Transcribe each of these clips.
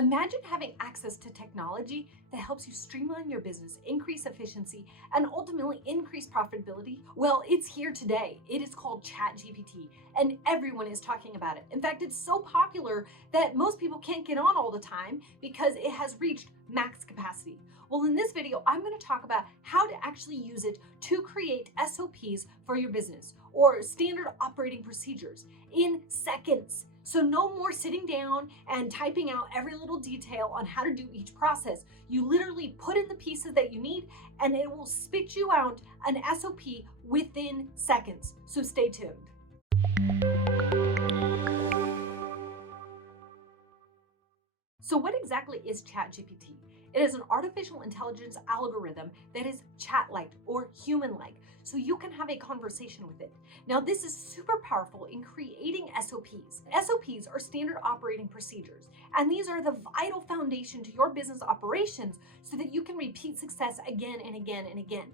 Imagine having access to technology that helps you streamline your business, increase efficiency, and ultimately increase profitability. Well, it's here today. It is called Chat GPT, and everyone is talking about it. In fact, it's so popular that most people can't get on all the time because it has reached max capacity. Well, in this video, I'm going to talk about how to actually use it to create SOPs for your business, or standard operating procedures, in seconds. So no more sitting down and typing out every little detail on how to do each process. You literally put in the pieces that you need and it will spit you out an SOP within seconds. So stay tuned. So what exactly is Chat GPT? It is an artificial intelligence algorithm that is chat-like or human-like, so you can have a conversation with it. Now, this is super powerful in creating SOPs. SOPs are standard operating procedures, and these are the vital foundation to your business operations so that you can repeat success again and again and again.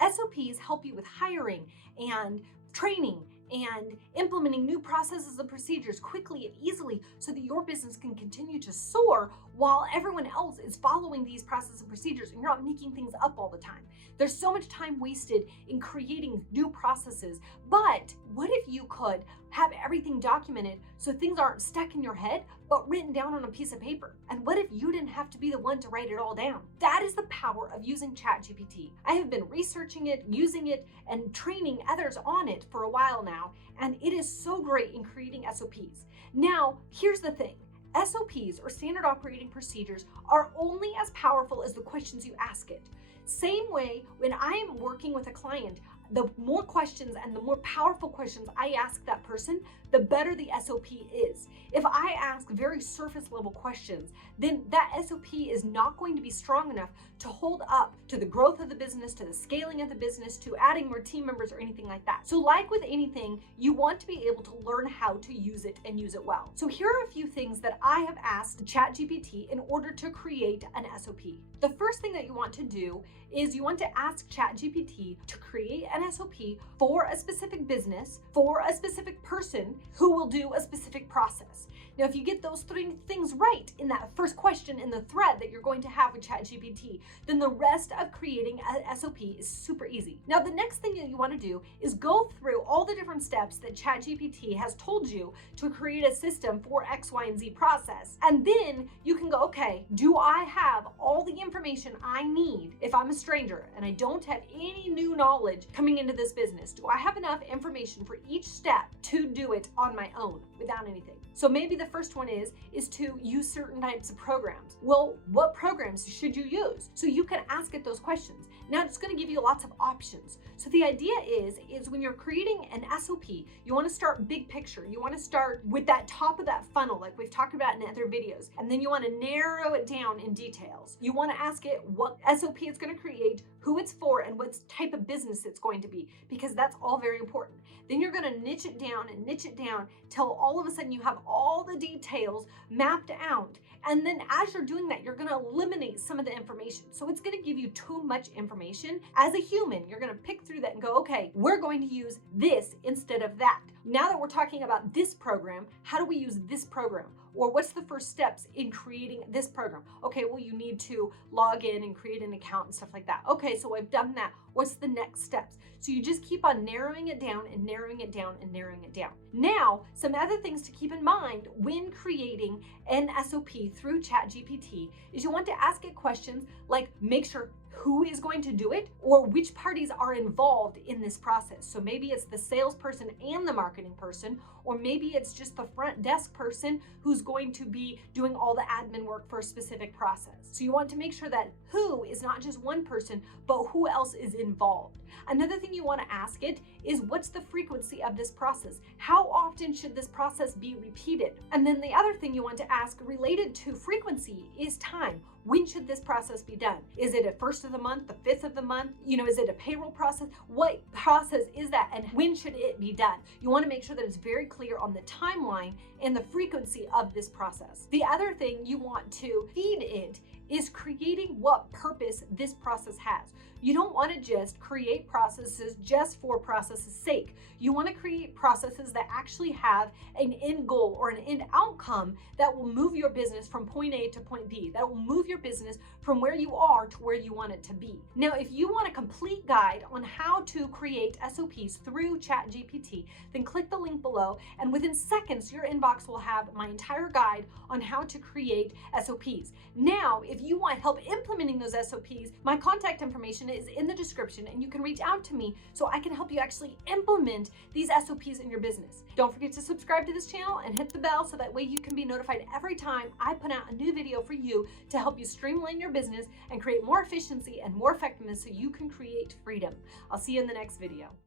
SOPs help you with hiring and training and implementing new processes and procedures quickly and easily so that your business can continue to soar while everyone else is following these processes and procedures and you're not making things up all the time. There's so much time wasted in creating new processes, but what if you could have everything documented so things aren't stuck in your head, but written down on a piece of paper? And what if you didn't have to be the one to write it all down? That is the power of using Chat GPT. I have been researching it, using it, and training others on it for a while now, and it is so great in creating SOPs. Now, here's the thing. SOPs, or standard operating procedures, are only as powerful as the questions you ask it. Same way, when I am working with a client, the more questions and the more powerful questions I ask that person, the better the SOP is. If I ask very surface level questions, then that SOP is not going to be strong enough to hold up to the growth of the business, to the scaling of the business, to adding more team members or anything like that. So like with anything, you want to be able to learn how to use it and use it well. So here are a few things that I have asked ChatGPT in order to create an SOP. The first thing that you want to do is you want to ask ChatGPT to create an SOP for a specific business, for a specific person who will do a specific process. Now, if you get those three things right in that first question in the thread that you're going to have with ChatGPT, then the rest of creating a SOP is super easy. Now, the next thing that you want to do is go through all the different steps that ChatGPT has told you to create a system for X, Y, and Z process. And then you can go, okay, do I have all the information I need if I'm a stranger and I don't have any new knowledge coming into this business? Do I have enough information for each step to do it on my own without anything? So maybe the first one is to use certain types of programs. Well, what programs should you use? So you can ask it those questions. Now it's going to give you lots of options. So the idea is when you're creating an SOP, you want to start big picture. You want to start with that top of that funnel, like we've talked about in other videos, and then you want to narrow it down in details. You want to ask it what SOP it's going to create, who it's for, and what type of business it's going to be, because that's all very important. Then you're going to niche it down till all of a sudden you have all the details mapped out. And then as you're doing that, you're going to eliminate some of the information. So it's going to give you too much information. As a human, you're going to pick through that and go, okay, we're going to use this instead of that. Now that we're talking about this program, how do we use this program? Or what's the first steps in creating this program? Okay, well, you need to log in and create an account and stuff like that. Okay, so I've done that. What's the next steps? So you just keep on narrowing it down and narrowing it down and narrowing it down. Now, some other things to keep in mind when creating an SOP through ChatGPT is you want to ask it questions like, make sure who is going to do it or which parties are involved in this process. So maybe it's the salesperson and the marketing person, or maybe it's just the front desk person who's going to be doing all the admin work for a specific process. So you want to make sure that who is not just one person, but who else is involved. Another thing you want to ask it is, what's the frequency of this process? How often should this process be repeated? And then the other thing you want to ask related to frequency is time. When should this process be done? Is it a first of the month, the 5th of the month? Is it a payroll process? What process is that, and when should it be done? You want to make sure that it's very clear on the timeline and the frequency of this process. The other thing you want to feed it is creating what purpose this process has. You don't want to just create processes just for processes' sake. You want to create processes that actually have an end goal or an end outcome that will move your business from point A to point B, that will move your business from where you are to where you want it to be. Now, if you want a complete guide on how to create SOPs through Chat GPT, then click the link below, and within seconds, your inbox will have my entire guide on how to create SOPs. Now, if you want help implementing those SOPs, my contact information is in the description, and you can reach out to me so I can help you actually implement these SOPs in your business. Don't forget to subscribe to this channel and hit the bell so that way you can be notified every time I put out a new video for you to help you streamline your business and create more efficiency and more effectiveness so you can create freedom. I'll see you in the next video.